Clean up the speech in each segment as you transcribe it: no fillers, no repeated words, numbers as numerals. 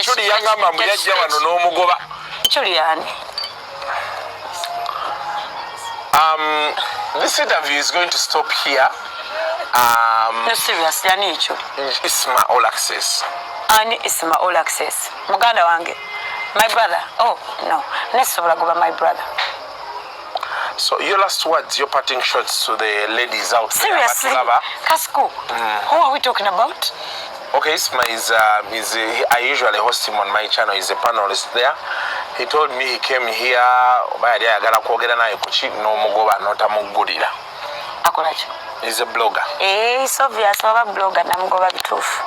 Ichuli yangamba mbu yajja wano n'omugoba. Ichuli yani. This interview is going to stop here. No, serious, Yani Ichuli. Isma Olaxes. Ani Isma Olaxes. Muganda wange. My brother. Oh, no. Let's talk about my brother. So your last words, your parting shots to the ladies out there. Seriously? Kasku. Who are we talking about? Okay, Isma I usually host him on my channel. He's a panelist there. He told me he came here. He's a blogger. It's obvious. I'm a blogger. Nagoba bitufu.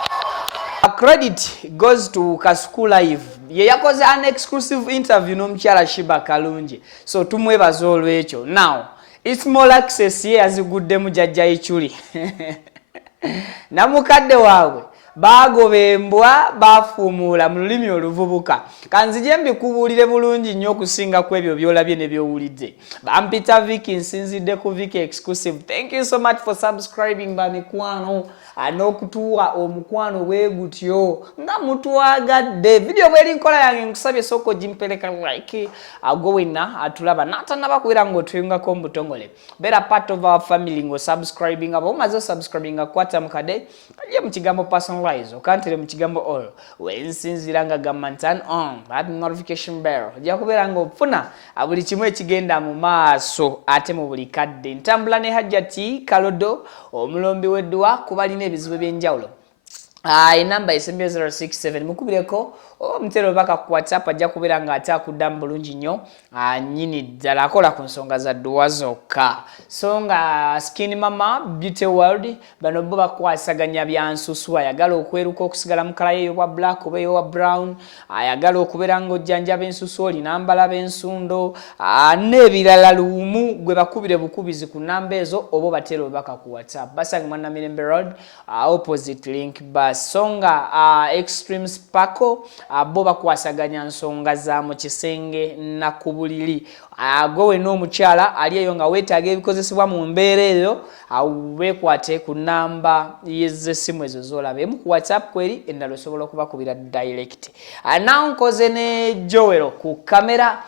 A credit goes to Kasuku Live. Ye yakoze an exclusive interview n'omukyala Sheebah Kalungi. So tumwebaza olwekyo. Now, it's more access ye aziguddemu jjajja Ichuli. Namukadde waabwe bagoba embwa bafuumuula mu lulimi oluvubuka. Kanzije mbikubuulire bulungi nnyo okusinga ku ebyo byolabye ne byowulidde. Bampita Vicky nsinzidde ku Vicky exclusive. Thank you so much for subscribing bamikwano. Anokutuwa omukwano bwe gutyo nga mutwagadde video bweri nkola yange nkusabye soko jimpeleka like agowena atulaba natanaba kuira ngo tuyungako mbutongole better part of our family ngo subscribing abo mazo subscribing akwata mukade aje mukigambo personalize okantire mukigambo all wensinziranga gamantan on that notification bell jakubera ngo funa abuli kimwe kigenda mu maaso ate mu buli kadde ntambula ne hajjati kalodo omulombi weddwa kubali ebizibu byenjawulo enamba esembe 067 mukubireko omutero baka ku WhatsApp ajja kubeera nga atakudda bulungi nnyo nyini ddala akola ku nsonga za dduwa zokka so nga skin mama beauty world bano bo bakwasaganya byansusu ayagala okweruka okusigala mu kala yeyo wa black oba eyo wa brown ayagala okubeera nga ojjanjaba ensusu olina mbala b'ensundo n'ebirala lumu gwe bakubire bukubizi ku namba ezo oba batero baka ku WhatsApp basange mwana Mirembe Road opposite link bus songa extreme sparkle abo bakwasaganya nsonga za mu kisenge na kubuliri agowe n'omukyala ali eyo nga weetaaga ebikozesebwa mu mbeera eyo awekwate ku namba y'essimu ezo z'olaba emu ku WhatsApp kweri endala osobola okubakubira direct now nkoze ne Joel ku kamera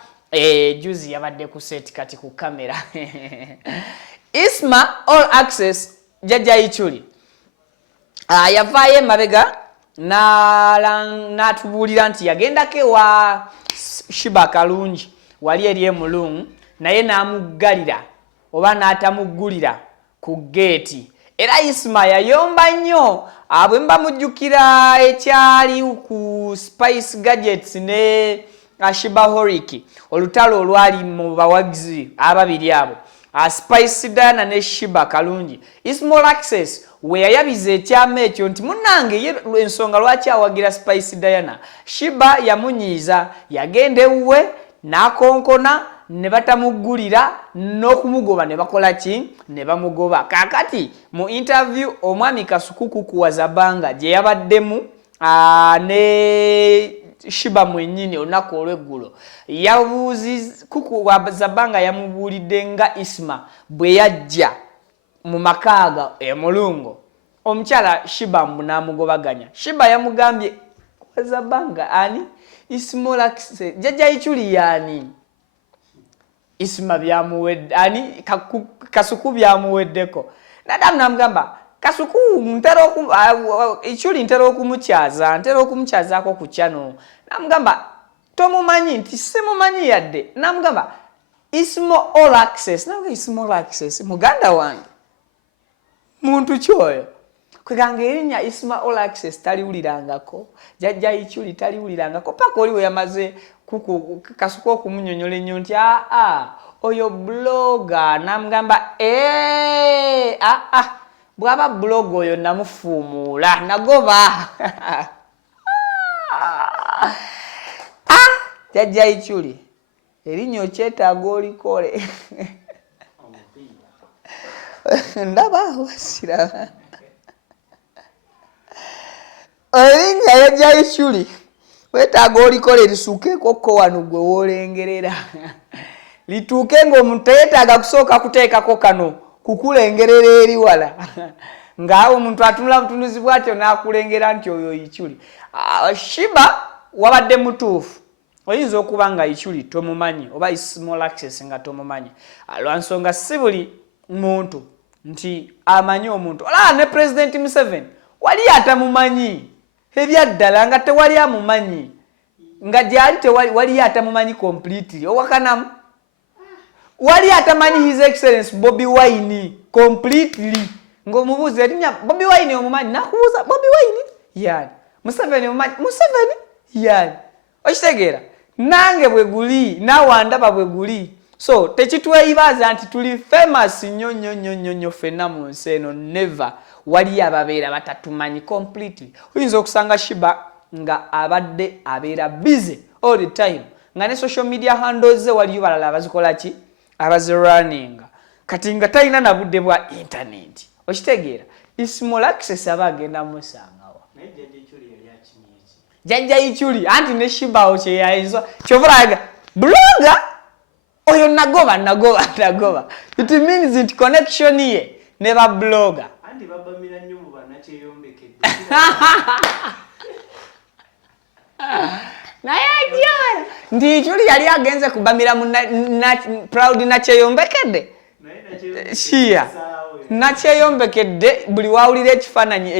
juzi yabadde ku set kati ku kamera Isma all access jjajja Ichuli yavaayo emabega n'atubuulira nti yagendako ewa Sheebah Kalungi wali eri emulungu naye n'amuggalira oba n'atamuggulira ku geeti era Isma yayomba nnyo bwe mba mujjukira ekyali ku Spice Gadgets ne Sheebah Horiki olutalo olwali mu bawagizi ababiri abo Spice Diana ne Sheebah Kalungi Isma Olaxes we yayabiza ekyama ekyo nti munnange ye ensonga lwaki awagira Spice Diana Sheebah yamunyiiza yagenda ewuwe n'akonkona ne batamuggulira n'okumugoba ne bakola ki ne bamugoba kakati mu interview omwami Kasuku kuwazabanga gye yabaddemu ne Sheebah mwennyini olunaku olw'eggulo yabuuzi kukuwazabanga yamubuulidde nga Isma bwe yajja mu makaaga emulungo omukyala Sheebah n'amugobaganya Sheebah yamugambye wazabanga ani Isma Olaxes jjajja Ichuli yani Isma byamuwedde ani Kasuku byamuweddeko nadamu namugamba Kasuku Ichuli ntera okumukyazaako ku channel namugamba tomumanyi nti simumanyi yadde namugamba Isma Olaxes nawe Isma Olaxes muganda wange muntu kyoyo kweganga erinnya Isma Olaxes taliwulirangako jjajja Ichuli taliwulirangako paka oli we yamaze Kasuku okumunyonyola ennyo nti oyo blogger namugamba bwaba blog oyo namufuumuula Nagoba jjajja Ichuli erinnya okyetaaga olikole ndaba wasira erinnya jjajja Ichuli wetaaga olikole lisuukeeko ko wano gwe woolengerera lituuke ng'omuntu teyetaaga kusooka kuteekako kano kukulengerera eri wala ngaawo omuntu atunula butunuzi bwatyo n'akulengera nti oyo Ichuli. Sheebah wabadde mutuufu. Oyinza okuba nga Ichuli tomumanyi oba Olaxes nga tomumanyi. Lwansonga si buli muntu nti amanyi omuntu. Olaba ne President Museveni wali atamumanyi. Ebyaddala nga tewali amumanyi. Nga gyali tewali atamumanyi completely. Owakanamu. Wali atamanyi His Excellency Bobi Wine completely. Ng'omubuuza erinnya Bobi Wine omumanyi nakubuuza Bobi Wine yani. Museveni omumanyi Museveni yani. Okitegeera? Nange bwe guli nawandaba bwe guli. So tekitweyibaza nti tuli famous nnyo ffenna mu nsi eno. Never wali ababeera batatumanyi completely. Oyinza okusanga Sheebah nga abadde abeera busy all the time. Nga ne social media handles ze waliyo balala abazikola ki? Abazirunning. Kati nga talina na budde bwa internet. Okitegeera? Isma Olaxes aba agenda musangawa. Jajja Ichuli anti ne Sheebah oche yayinza. Kyovulaga blogger oyo Nagoba. It means it connection ye never blogger. Anti babamira nnyo mu bannakyeyombekede. Eyajja ndi Ichuli yali agenze kubamira mu proud nakyeyombekedde. Shia nakyeyombekedde buli wawulira ekifaananyi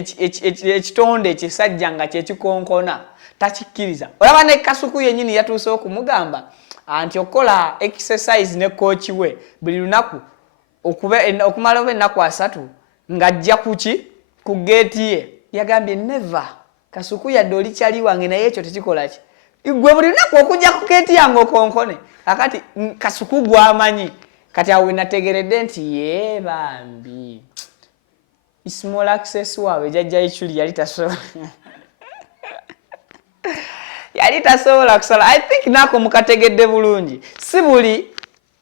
ekitonde ekisajja nga kyekikonkona takikkiriza. Olaba ne Kasuku yennyini yatuuse okumugamba anti okola exercise ne coach we buli lunaku okumala oba ennaku 3 ng'ajja kuki Kugeti ye yagambye never Kasuku yadde oli kyali wange naye ekyo tekikola ki gwe buli lunaku okujja ku Kugeti yange okonkone akati Kasuku gwamanyi kati awe nategeredde nti ye bambi Isma Olaxes wawe jajja Ichuli yali tasobola kusala. I think nako mukategedde bulungi. Si buli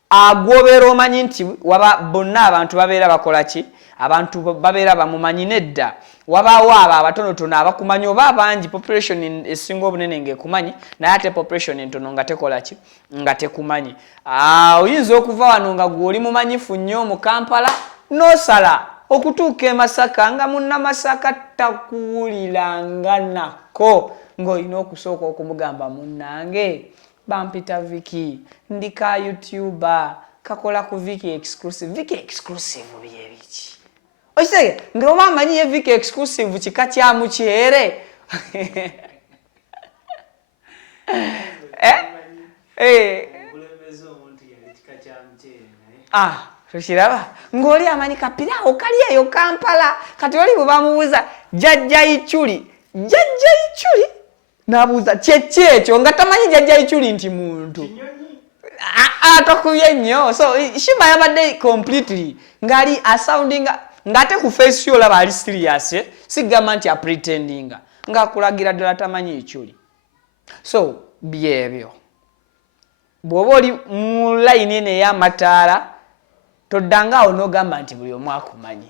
agwobeera omanyi nti waba bonna abantu babeera bakola ki? Abantu babeera bamumanyi nedda. Wabaawo abo abatonotono abakumanyi oba abangi population esinga obunene ng'ekumanyi naye ate population entono nga tekola ki? Nga tekumanyi. Oyinza okuva wano nga gw'oli mumanyifu nnyo mu Kampala n'osala okutuuka e Masaka nga munnamasaka takuwuliranga nako ng'olina okusooka okumugamba munnange bampita Viki ndi ka YouTuber kakola ku Viki exclusive. Viki exclusive bye biki? Okitegeera ng'oba amanyi ye Viki exclusive kika kya mukyere. Tukiraba ng'oli amanyi kapiraawo kali eyo Kampala kati oli bwe bamubuuza jajja Ichuli n'abuuza kyeki ekyo nga tamanyi jajja Ichuli nti muntu tokubye nnyo. So Sheebah yabadde completely ng'ali asoundinga ng'ate ku face yo olaba ali serious sigamba nti apretendinga ng'akulagira ddala tamanyi Ichuli. So byebyo bw'oba oli mu layini eno ey'amataala toddangaawo n'ogamba nti buli omu akumanyi.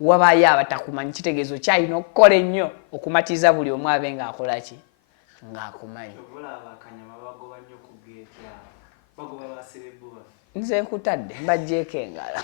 Wabaayo abatakumanyi kitegeezo kyalina okukola ennyo okumatiza buli omu abe ng'akola ki? Ng'akumanyi. Nze nkutadde mbaggyeko engala.